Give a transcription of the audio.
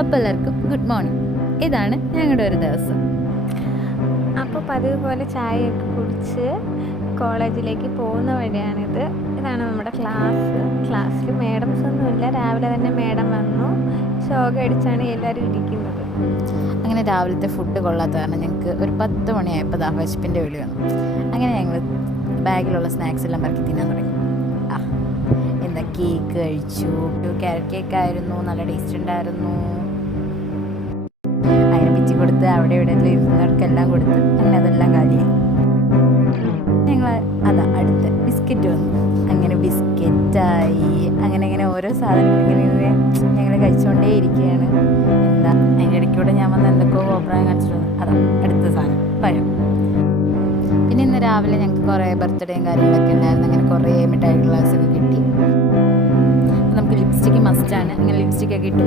അപ്പോൾ എല്ലാവർക്കും good morning. ഇതാണ് ഞങ്ങളുടെ ഒരു ദിവസം. അപ്പോൾ പതിവ് പോലെ ചായയൊക്കെ കുടിച്ച് കോളേജിലേക്ക് പോകുന്ന വഴിയാണിത്. ഇതാണ് നമ്മുടെ ക്ലാസ്സിൽ മേഡംസ് ഒന്നുമില്ല. രാവിലെ തന്നെ മേഡം വന്നു, ശോക അടിച്ചാണ് എല്ലാവരും ഇരിക്കുന്നത്. അങ്ങനെ രാവിലത്തെ ഫുഡ് കൊള്ളാത്ത കാരണം ഞങ്ങൾക്ക് ഒരു 10 മണിയായപ്പോൾ വിശപ്പിൻ്റെ വിളി വന്നു. അങ്ങനെ ഞങ്ങൾ ബാഗിലുള്ള സ്നാക്സ് എല്ലാം പറക്കി തിന്നാൻ തുടങ്ങി. എന്താ കേക്ക് കഴിച്ചു. ക്യാരറ്റ് കേക്ക് ആയിരുന്നു, നല്ല ടേസ്റ്റ് ഉണ്ടായിരുന്നു. അതിനെ പിച്ചി കൊടുത്ത് അവിടെ ഇവിടെ ഇരുന്നവർക്കെല്ലാം കൊടുത്ത് അങ്ങനെ അതെല്ലാം കാലിയായി. ഞങ്ങൾ അടുത്ത് ബിസ്ക്കറ്റ് വന്നു. അങ്ങനെ ബിസ്ക്കറ്റായി. അങ്ങനെ ഓരോ സാധനങ്ങൾ ഇങ്ങനെ ഞങ്ങൾ കഴിച്ചുകൊണ്ടേ ഇരിക്കുകയാണ്. എന്താ അതിൻ്റെ ഇടയ്ക്കൂടെ ഞാൻ വന്ന് എന്തൊക്കെയോ അഭിപ്രായം കാണിച്ചിട്ടുണ്ട്. അടുത്ത സാധനം പഴം. പിന്നെ ഇന്ന് രാവിലെ ഞങ്ങൾക്ക് കുറേ ബർത്ത്ഡേയും കാര്യങ്ങളൊക്കെ ഉണ്ടായിരുന്നു. അങ്ങനെ കുറേ മിഠായി ഗ്ലാസ്സൊക്കെ കിട്ടി. നമുക്ക് ലിപ്സ്റ്റിക്ക് മസ്റ്റാണ്. അങ്ങനെ ലിപ്സ്റ്റിക്കൊക്കെ ഇട്ടു.